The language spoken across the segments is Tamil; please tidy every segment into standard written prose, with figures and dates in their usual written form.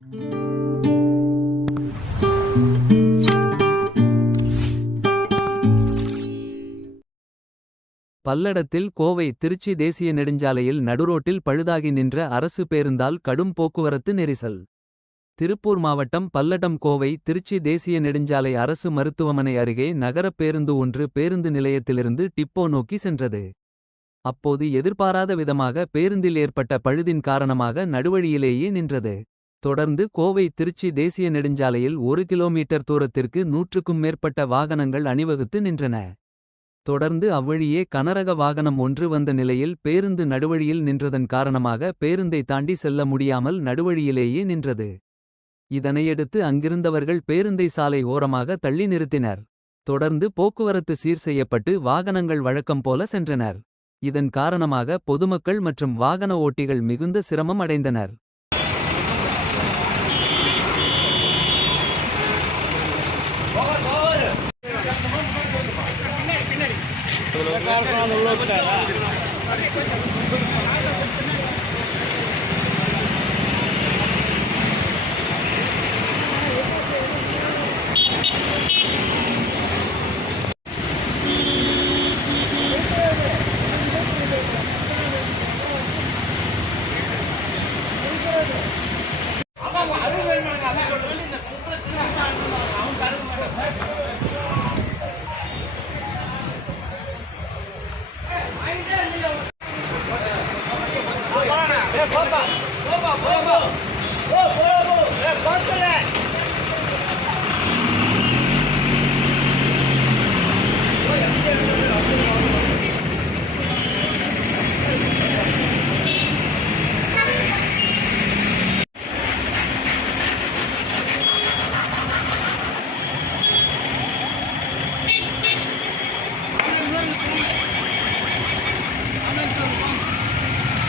பல்லடத்தில் கோவை திருச்சி தேசிய நெடுஞ்சாலையில் நடுரோட்டில் பழுதாகி நின்ற அரசு பேருந்தால் கடும் போக்குவரத்து நெரிசல். திருப்பூர் மாவட்டம் பல்லடம் கோவை திருச்சி தேசிய நெடுஞ்சாலை அரசு மருத்துவமனை அருகே நகரப் பேருந்து ஒன்று பேருந்து நிலையத்திலிருந்து டிப்போ நோக்கி சென்றது. அப்போது எதிர்பாராத விதமாக பேருந்தில் ஏற்பட்ட பழுதின் காரணமாக நடுவழியிலேயே நின்றது. தொடர்ந்து கோவை திருச்சி தேசிய நெடுஞ்சாலையில் 1 கிலோமீட்டர் தூரத்திற்கு 100க்கும் மேற்பட்ட வாகனங்கள் அணிவகுத்து நின்றன. தொடர்ந்து அவ்வழியே கனரக வாகனம் ஒன்று வந்த நிலையில் பேருந்து நடுவழியில் நின்றதன் காரணமாக பேருந்தை தாண்டி செல்ல முடியாமல் நடுவழியிலேயே நின்றது. இதனையடுத்து அங்கிருந்தவர்கள் பேருந்தை சாலை ஓரமாக தள்ளி நிறுத்தினர். தொடர்ந்து போக்குவரத்து சீர் செய்யப்பட்டு வாகனங்கள் வழக்கம் போல சென்றனர். இதன் காரணமாக பொதுமக்கள் மற்றும் வாகன ஓட்டிகள் மிகுந்த சிரமம் அடைந்தனர்.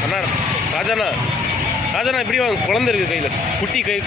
அண்ணா ராஜாண்ணா ராஜாண்ணா இப்படி வாங்க, குழந்தை இருக்கு கையில், குட்டி போய்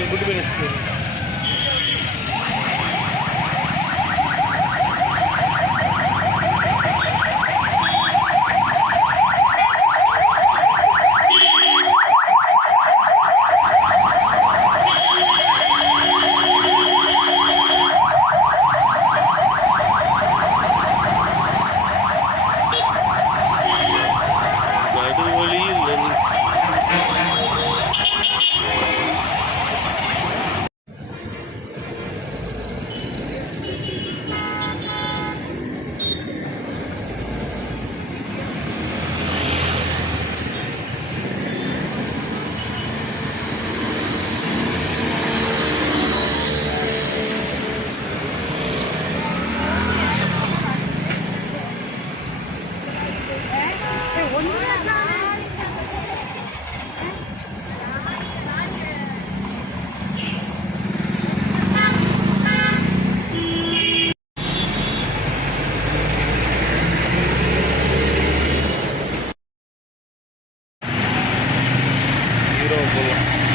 போகலாம்.